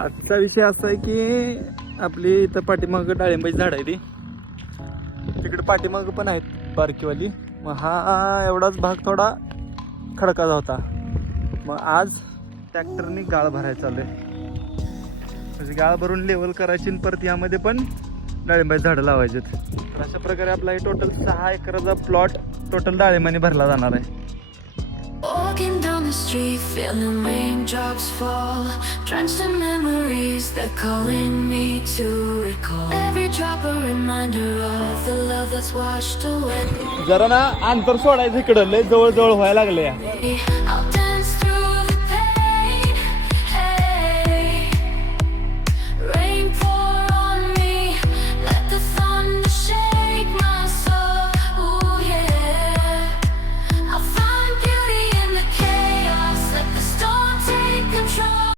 आजचा विषय असा आहे की आपली इथं पाठीमागं डाळिंबाची झाड आहे ती, तिकडे पाठीमागं पण आहेत बारकीवाली. मग हा एवढाच भाग थोडा खडकाचा होता. मग आज ट्रॅक्टरने गाळ भरायला चालू आहे. म्हणजे गाळ भरून लेवल करायची आणि परत यामध्ये पण डाळिंबाची झाडं लावायची. तर अशा प्रकारे आपला हे टोटल 6 एकराचा प्लॉट टोटल डाळिंबाने भरला जाणार आहे. Walking down the street, feeling raindrops fall, drenched in memories that calling me to recall. Every drop a reminder of the love that's washed away. जरा ना अंतर सोडायचं इकडं, लय जवळ जवळ व्हायला लागले.